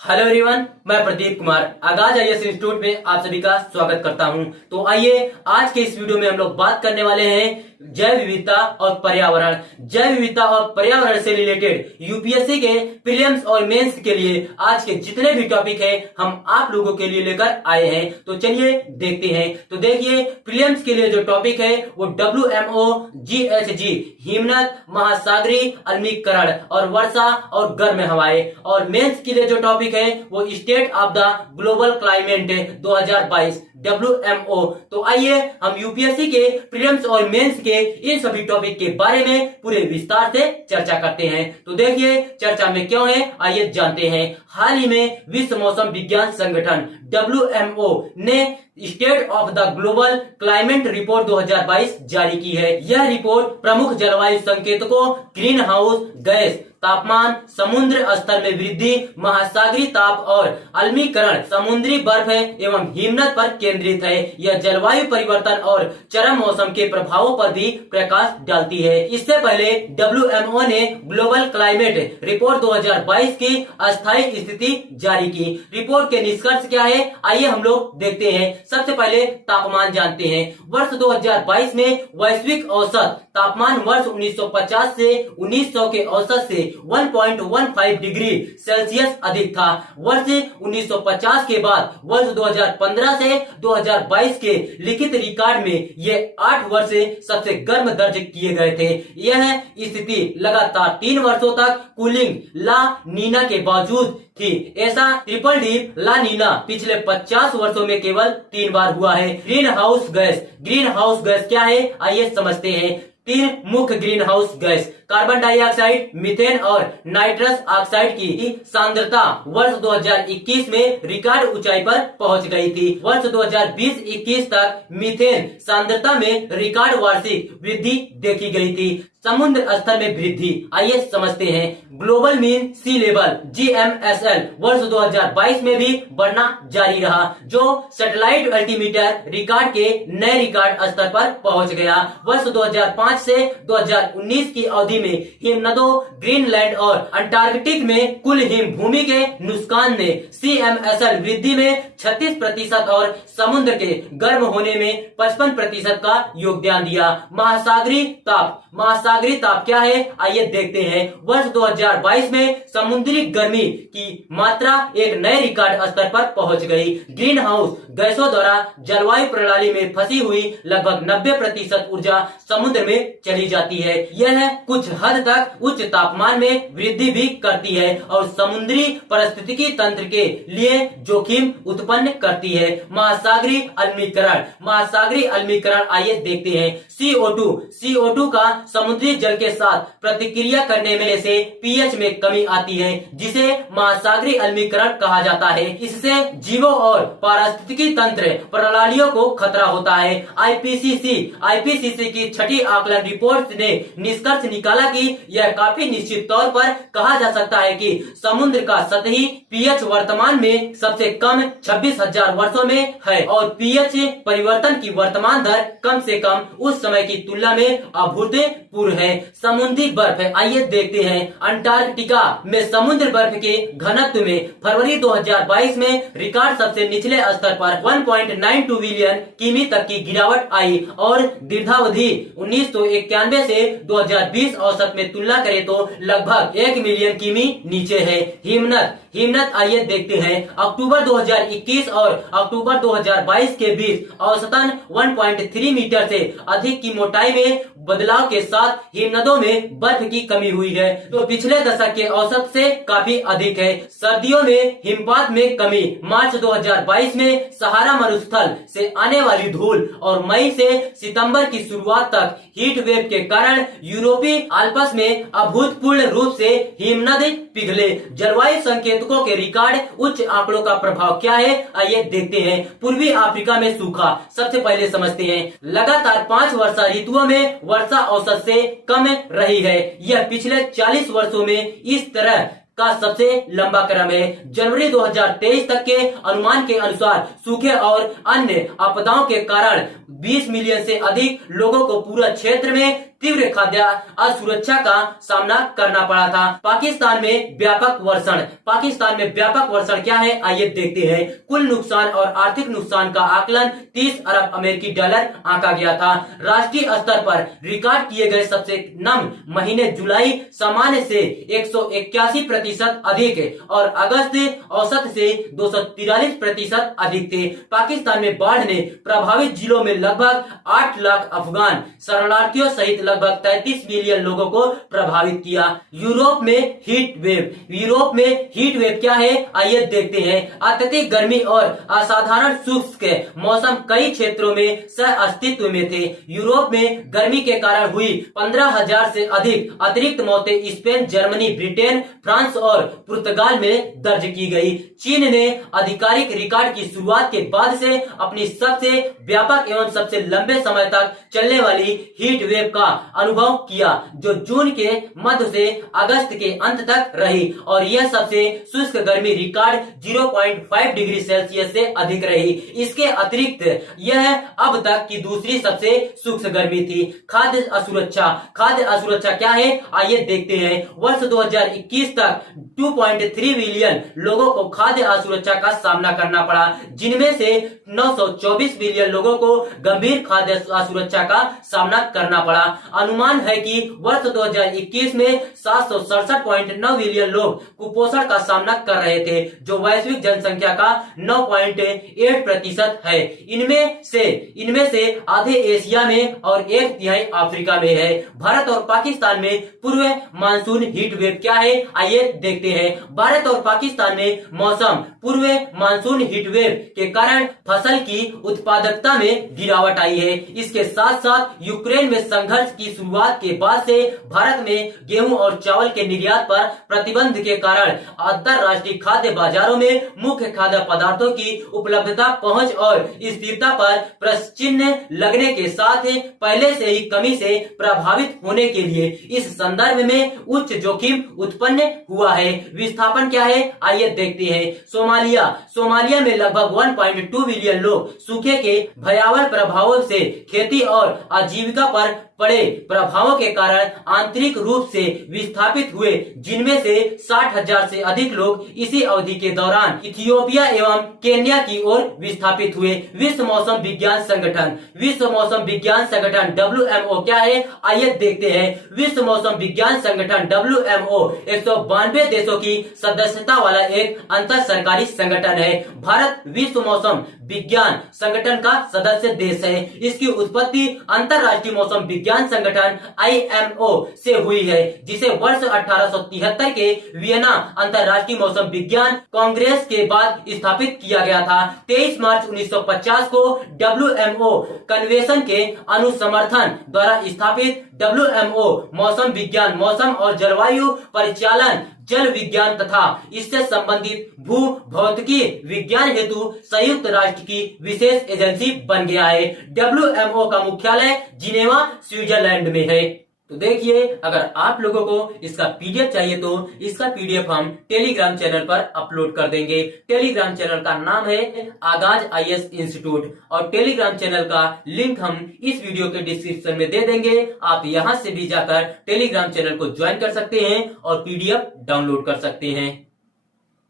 Hello everyone, मैं प्रदीप कुमार आगाज IAS institute में आप सभी का स्वागत करता हूं। तो आइए आज के इस वीडियो में हम लोग बात करने वाले हैं जैव विविधता और पर्यावरण। जैव विविधता और पर्यावरण से रिलेटेड यूपीएससी के प्रीलिम्स और मेंस के लिए आज के जितने भी टॉपिक हैं हम आप लोगों के लिए लेकर आए हैं। तो चलिए देखते हैं। तो देखिए, प्रीलिम्स के लिए जो टॉपिक है वो WMO, GHG, हिमनद, महासागरीय अम्लीकरण और वर्षा और गर्म हवाएं, और मेंस के लिए जो टॉपिक है वो state of the global climate 2022 WMO। तो आइए हम यूपीएससी के प्रीलिम्स और मेंस के इन सभी टॉपिक के बारे में पूरे विस्तार से चर्चा करते हैं। तो देखिए चर्चा में क्यों है, आइए जानते हैं। हाल ही में विश्व मौसम विज्ञान संगठन WMO ने state of the global climate report 2022 जारी की है। यह रिपोर्ट प्रमुख जलवायु संकेतकों ग्रीन हाउस गैस, तापमान, समुद्र स्तर में वृद्धि, महासागरीय ताप और अम्लीकरण, समुद्री बर्फ एवं हिमनद पर केंद्रित है। यह जलवायु परिवर्तन और चरम मौसम के प्रभावों पर भी प्रकाश डालती है। इससे पहले WMO ने ग्लोबल क्लाइमेट रिपोर्ट 2022 की अस्थायी स्थिति जारी की। रिपोर्ट के निष्कर्ष क्या है, आइए हम लोग देखते हैं। सबसे पहले तापमान जानते हैं। वर्ष 2022 में वैश्विक औसत तापमान वर्ष 1950 से 1900 के औसत से 1.15 डिग्री सेल्सियस अधिक था। वर्ष 1950 के बाद वर्ष 2015 से 2022 के लिखित रिकॉर्ड में ये 8 वर्ष सबसे गर्म दर्ज किए गए थे। यह स्थिति लगातार 3 वर्षों तक कूलिंग ला नीना के बावजूद थी। ऐसा ट्रिपल डीप ला नीना पिछले 50 वर्षों में केवल 3 बार हुआ है। ग्रीन हाउस गैस क्या है, आइए समझते हैं। 3 मुख्य green house gas carbon dioxide, methane और नाइट्रस ऑक्साइड की सांद्रता वर्ष 2021 में रिकॉर्ड ऊंचाई पर पहुंच गई थी। वर्ष 2020-21 तक मीथेन सांद्रता में रिकॉर्ड वार्षिक वृद्धि देखी गई थी। समुद्र स्तर में वृद्धि, आइए समझते हैं। ग्लोबल मीन सी लेवल GMSL वर्ष 2022 में भी बढ़ना जारी रहा, जो सैटेलाइट अल्टीमीटर रिकॉर्ड के नए रिकॉर्ड स्तर पर पहुंच गया। वर्ष 2005 से 2019 की अवधि में हिमनदों, ग्रीनलैंड और अंटार्कटिक में कुल हिम भूमि के नुकसान ने CMSL वृद्धि में 36% और समुद्र के गर्म होने में 55% का योगदान दिया। महासागरीय ताप क्या है, आइए देखते हैं। वर्ष 2022 में समुद्री गर्मी की मात्रा एक नए रिकॉर्ड स्तर पर पहुंच गई। ग्रीन हाउस गैसों द्वारा जलवायु प्रणाली में फंसी हुई लगभग 90% ऊर्जा समुद्र में चली जाती है। यह कुछ हद तक उच्च तापमान में वृद्धि भी करती है और समुद्री पारिस्थितिकी तंत्र के लिए जोखिम उत्पन्न करती है। महासागरीय अम्लीकरण आइए देखते हैं। CO2 का समुद्री जल के साथ प्रतिक्रिया करने में से pH में कमी आती है, जिसे महासागरीय अम्लीकरण कहा जाता है। इससे जीवों और पारिस्थितिकी तंत्र प्रणालियों को खतरा होता है। IPCC की छठी आकलन रिपोर्ट ने निष्कर्ष निकाला कि यह काफी निश्चित तौर पर कहा जा सकता है कि समुद्र का सतही pH वर्तमान में सबसे कम 26,000 वर्षों में है और pH परिवर्तन की वर्तमान दर कम से कम उस समय की तुलना में अभूतपूर्व है। समुद्री बर्फ आइए देखते हैं। अंटार्कटिका में समुद्र बर्फ के घनत्व में फरवरी 2022 में रिकॉर्ड सबसे निचले स्तर पर 1.92 बिलियन किमी तक की गिरावट आई और दीर्घावधि 1991 से 2020 औसत में तुलना करें तो लगभग 1 मिलियन किमी नीचे है। हिमनद आइए देखते हैं। अक्टूबर 2021 और अक्टूबर 2022 के बीच औसतन 1.3 मीटर से अधिक की मोटाई में बदलाव के साथ हिमनदों में बर्फ की कमी हुई है, तो पिछले दशक के औसत से काफी अधिक है। सर्दियों में हिमपात में कमी। मार्च 2022 में सहारा मरुस्थल से आने वाली धूल और मई से सितंबर की शुरुआत तक हीट वेव के कारण यूरोपीय आल्प्स में अभूतपूर्व रूप से हिमनद पिघले। जलवायु संकेतकों के रिकॉर्ड उच्च आंकड़ों का प्रभाव क्या है, आइए देखते हैं। पूर्वी अफ्रीका में सूखा, सबसे पहले समझते हैं। लगातार 5 वर्षा ऋतुओं में वर्षा औसत से कम रही है। यह पिछले 40 वर्षों में इस तरह का सबसे लंबा क्रम है। जनवरी 2023 तक के अनुमान के अनुसार सूखे और अन्य आपदाओं के कारण 20 मिलियन से अधिक लोगों को पूरा क्षेत्र में तीव्र खाद्य असुरक्षा का सामना करना पड़ा था। पाकिस्तान में व्यापक वर्षण क्या है, आइए देखते हैं। कुल नुकसान और आर्थिक नुकसान का आकलन 30 अरब अमेरिकी डॉलर आंका गया था। राष्ट्रीय स्तर पर रिकॉर्ड किए गए सबसे नम महीने जुलाई सामान्य से 181% अधिक और अगस्त औसत से 243% अधिक थे। पाकिस्तान में बाढ़ ने प्रभावित जिलों में लगभग 8 लाख अफगान शरणार्थियों सहित लगभग 33 मिलियन लोगों को प्रभावित किया। यूरोप में हीट वेव क्या है, आइए देखते हैं। अत्यधिक गर्मी और असाधारण शुष्क मौसम कई क्षेत्रों में सह अस्तित्व में थे। यूरोप में गर्मी के कारण हुई 15,000 से अधिक अतिरिक्त मौतें स्पेन, जर्मनी, ब्रिटेन, फ्रांस और पुर्तगाल में दर्ज की गई। चीन ने आधिकारिक रिकॉर्ड की शुरुआत के बाद से अपनी सबसे व्यापक एवं सबसे लंबे समय तक चलने वाली हीट वेव का अनुभव किया, जो जून के मध्य से अगस्त के अंत तक रही और यह सबसे शुष्क गर्मी रिकॉर्ड 0.5 डिग्री सेल्सियस से अधिक रही। इसके अतिरिक्त यह अब तक की दूसरी सबसे शुष्क गर्मी थी। खाद्य असुरक्षा क्या है, आइए देखते हैं। वर्ष 2021 तक 2.3 मिलियन लोगों को खाद्य असुरक्षा का सामना करना पड़ा, जिनमें से 924 मिलियन लोगों को गंभीर खाद्य असुरक्षा का सामना करना पड़ा। अनुमान है कि वर्ष 2021 में 767.9 मिलियन लोग कुपोषण का सामना कर रहे थे, जो वैश्विक जनसंख्या का 9.8% है। इनमें से आधे एशिया में और 1/3 अफ्रीका में है। भारत और पाकिस्तान में पूर्व मानसून हीट वेव क्या है, आइए देखते हैं। भारत और पाकिस्तान में मौसम पूर्व मानसून हीट वेव के कारण फसल की उत्पादकता में गिरावट आई है। इसके साथ साथ यूक्रेन में संघर्ष की शुरुआत के बाद से भारत में गेहूं और चावल के निर्यात पर प्रतिबंध के कारण अंतरराष्ट्रीय खाद्य बाजारों में मुख्य खाद्य पदार्थों की उपलब्धता, पहुंच और स्थिरता पर प्रश्न चिन्ह लगने के साथ पहले से ही कमी से प्रभावित होने के लिए इस संदर्भ में उच्च जोखिम उत्पन्न हुआ है। विस्थापन क्या है, आइए देखते हैं। सोमालिया में लगभग 1.2 मिलियन लोग सूखे के भयावह प्रभावों से खेती और आजीविका पर पड़े प्रभावों के कारण आंतरिक रूप से विस्थापित हुए, जिनमें से 60,000 से अधिक लोग इसी अवधि के दौरान इथियोपिया एवं केन्या की ओर विस्थापित हुए। विश्व मौसम विज्ञान संगठन WMO क्या है, आइए देखते हैं। विश्व मौसम विज्ञान संगठन WMO 192 देशों की सदस्यता वाला एक अंतर सरकारी संगठन है। भारत विश्व मौसम विज्ञान संगठन का सदस्य देश है। इसकी उत्पत्ति अंतरराष्ट्रीय मौसम विज्ञान संगठन IMO से हुई है, जिसे वर्ष 1873 के वियना अंतरराष्ट्रीय मौसम विज्ञान कांग्रेस के बाद स्थापित किया गया था। 23 मार्च 1950 को WMO कन्वेंशन के अनुसमर्थन द्वारा स्थापित WMO मौसम विज्ञान, मौसम और जलवायु परिचालन, जल विज्ञान तथा इससे संबंधित भू भौतिकी विज्ञान हेतु संयुक्त राष्ट्र की विशेष एजेंसी बन गया है। WMO का मुख्यालय जिनेवा, स्विट्जरलैंड में है। तो देखिए, अगर आप लोगों को इसका PDF चाहिए तो इसका PDF हम टेलीग्राम चैनल पर अपलोड कर देंगे। टेलीग्राम चैनल का नाम है आगाज IAS इंस्टीट्यूट और टेलीग्राम चैनल का लिंक हम इस वीडियो के डिस्क्रिप्शन में दे देंगे। आप यहां से भी जाकर टेलीग्राम चैनल को ज्वाइन कर सकते हैं और PDF डाउनलोड कर सकते हैं।